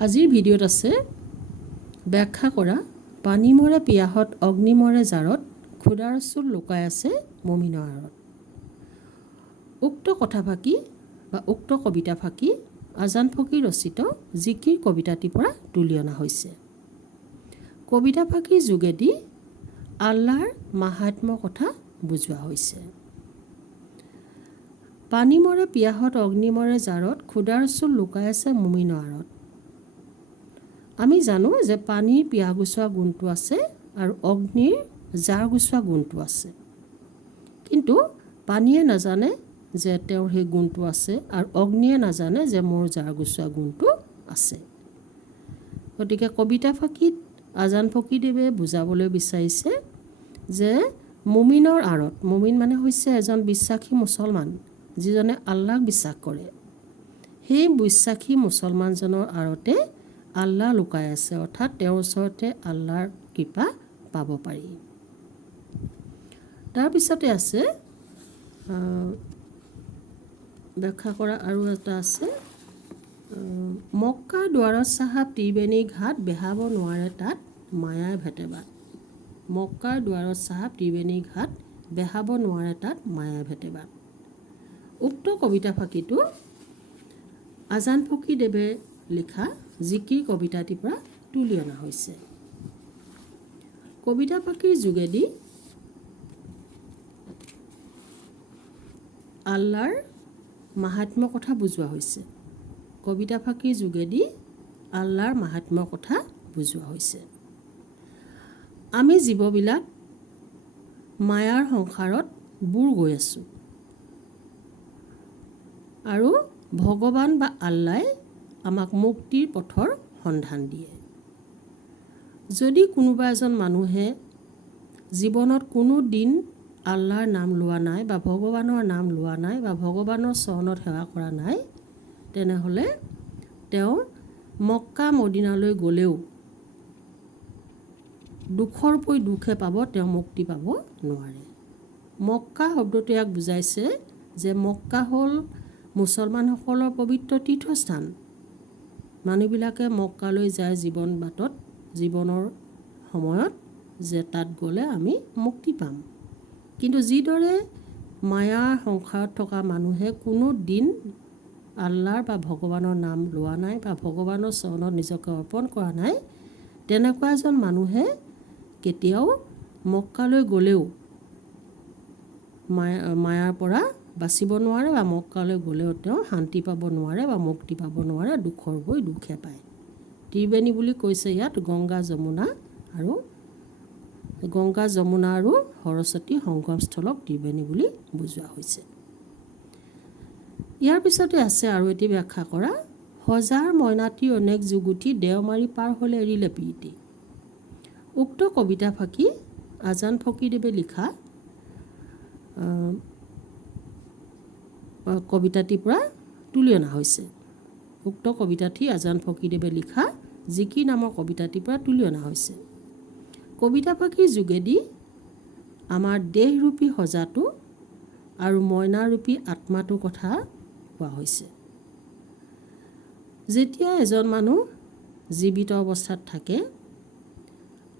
আজিৰ ভিডিঅ'ত আছে ব্যাখ্যা কৰা পানী মৰে পিয়াহত অগ্নি মৰে জাৰত ক্ষুধাৰ চুল লুকাই আছে মুমিনৰ আঁৰত। উক্ত কথাফাকি বা উক্ত কবিতাফাকি আজান ফকীৰ ৰচিত জিকিৰ কবিতাটিৰ পৰা তুলি অনা হৈছে। কবিতাফাকিৰ যোগেদি আল্লাহৰ মাহাত্ম্য কথা বুজোৱা হৈছে। পানী মৰে পিয়াহত অগ্নি মৰে জাৰত ক্ষুধাৰ চুল লুকাই আছে মুমিনৰ আঁৰত। আমি জানো যে পানীৰ পিয়াহ গুচোৱা গুণটো আছে আৰু অগ্নিৰ জাৰ গুচোৱা গুণটো আছে, কিন্তু পানীয়ে নাজানে যে তেওঁৰ সেই গুণটো আছে আৰু অগ্নিয়ে নাজানে যে মোৰ জাৰ গুচোৱা গুণটো আছে। গতিকে কবিতাফাকিত আজান ফকীৰদেৱে বুজাবলৈ বিচাৰিছে যে মুমিনৰ আঁৰত, মুমিন মানে হৈছে এজন বিশ্বাসী মুছলমান যিজনে আল্লাহক বিশ্বাস কৰে, সেই বিশ্বাসী মুছলমানজনৰ আঁৰতে আল্লাহ লুকাই আছে, অৰ্থাৎ তেওঁৰ ওচৰতে আল্লাহৰ কৃপা পাব পাৰি। তাৰপিছতে আছে ব্যাখ্যা কৰা আৰু এটা আছে, মক্কাৰ দুৱাৰত চাহাব ত্ৰিবেণী ঘাট বেহাব নোৱাৰে তাত মায়াৰ ভেটেবাত। মক্কাৰ দুৱাৰত চাহাব ত্ৰিবেণী ঘাট বেহাব নোৱাৰে তাত মায়াৰ ভেটেবাত। উক্ত কবিতাফাকিটো আজান ফকীৰদেৱে লিখা জিকিৰ কবিতাটিৰ পৰা তুলি অনা হৈছে। কবিতাফাকিৰ যোগেদি আল্লাহৰ মাহাত্ম্য কথা বুজোৱা হৈছে। কবিতাফাকিৰ যোগেদি আল্লাহৰ মাহাত্ম্য কথা বুজোৱা হৈছে। আমি জীৱবিলাক মায়াৰ সংসাৰত বুৰ গৈ আছোঁ আৰু ভগৱান বা আল্লাই আমাক মুক্তিৰ পথৰ সন্ধান দিয়ে। যদি কোনোবা এজন মানুহে জীৱনত কোনো দিন আল্লাহৰ নাম লোৱা নাই বা ভগৱানৰ নাম লোৱা নাই বা ভগৱানৰ চৰণত সেৱা কৰা নাই, তেনেহ'লে তেওঁ মক্কা মদিনালৈ গ'লেও দুখৰ উপৰি দুখহে পাব, তেওঁ মুক্তি পাব নোৱাৰে। মক্কা শব্দটো ইয়াক বুজাইছে যে মক্কা হ'ল মুছলমানসকলৰ পবিত্ৰ তীৰ্থস্থান। মানুহবিলাকে মক্কালৈ যায় জীৱন বাটত, জীৱনৰ সময়ত, যে তাত গ'লে আমি মুক্তি পাম। কিন্তু যিদৰে মায়াৰ সংসাৰত থকা মানুহে কোনো দিন আল্লাহৰ বা ভগৱানৰ নাম লোৱা নাই বা ভগৱানৰ চৰণত নিজকে অৰ্পণ কৰা নাই, তেনেকুৱা এজন মানুহে কেতিয়াও মক্কালৈ গ'লেও মায়াৰ পৰা বাচিব নোৱাৰে বা মক্কালৈ গ'লেও তেওঁ শান্তি পাব নোৱাৰে বা মুক্তি পাব নোৱাৰে, দুখৰ হৈ দুখহে পায়। ত্ৰিবেণী বুলি কৈছে ইয়াত গংগা যমুনা আৰু সৰস্বতী সংগমস্থলক ত্ৰিবেণী বুলি বুজোৱা হৈছে। ইয়াৰ পিছতে আছে আৰু এটি ব্যাখ্যা কৰা, সজাৰ মইনাটি অনেক যুগুটি দেওমাৰি পাৰ হ'লে এৰিলে প্ৰীতি। উক্ত কবিতাফাকি আজান ফকীৰদেৱে লিখা কবিতাটিৰ পৰা তুলি অনা হৈছে। উক্ত কবিতাটি আজান ফকীৰদেৱে লিখা জিকিৰ নামৰ কবিতাটিৰ পৰা তুলি অনা হৈছে। কবিতাফাকিৰ যোগেদি আমাৰ দেহৰূপী সজাটো আৰু মইনাৰূপী আত্মাটোৰ কথা কোৱা হৈছে। যেতিয়া এজন মানুহ জীৱিত অৱস্থাত থাকে,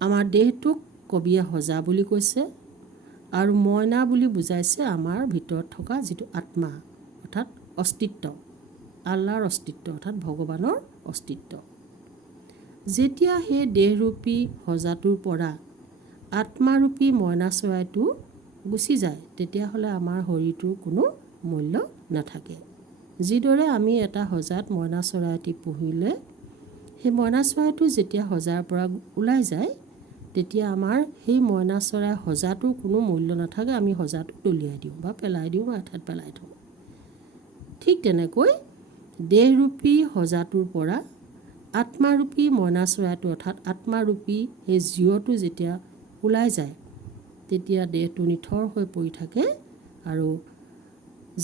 আমাৰ দেহটোক কবিয়ে সজা বুলি কৈছে আৰু মইনা বুলি বুজাইছে আমাৰ ভিতৰত থকা যিটো আত্মা, অৰ্থাৎ অস্তিত্ব, আল্লাহৰ অস্তিত্ব, অৰ্থাৎ ভগৱানৰ অস্তিত্ব। যেতিয়া সেই দেহৰূপী সজাটোৰ পৰা আত্মাৰূপী মইনা চৰাইটো গুচি যায়, তেতিয়াহ'লে আমাৰ শৰীৰটোৰ কোনো মূল্য নাথাকে। যিদৰে আমি এটা সজাত মইনা চৰাই এটি পুহিলে, সেই মইনা চৰাইটো যেতিয়া সজাৰ পৰা ওলাই যায়, তেতিয়া আমাৰ সেই মইনা চৰাই সজাটোৰ কোনো মূল্য নাথাকে, আমি সজাটো দলিয়াই দিওঁ বা পেলাই দিওঁ বা এঠাইত পেলাই থওঁ। ঠিক তেনেকৈ দেহৰূপী সজাটোৰ পৰা আত্মাৰূপী মইনা চৰাইটো, অৰ্থাৎ আত্মাৰূপী সেই জীৱটো যেতিয়া ওলাই যায়, তেতিয়া দেহটো নিথৰ হৈ পৰি থাকে আৰু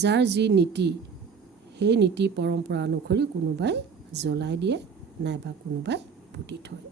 যাৰ যি নীতি, সেই নীতি পৰম্পৰা অনুসৰি কোনোবাই জ্বলাই দিয়ে, নাইবা কোনোবাই পুতি থয়।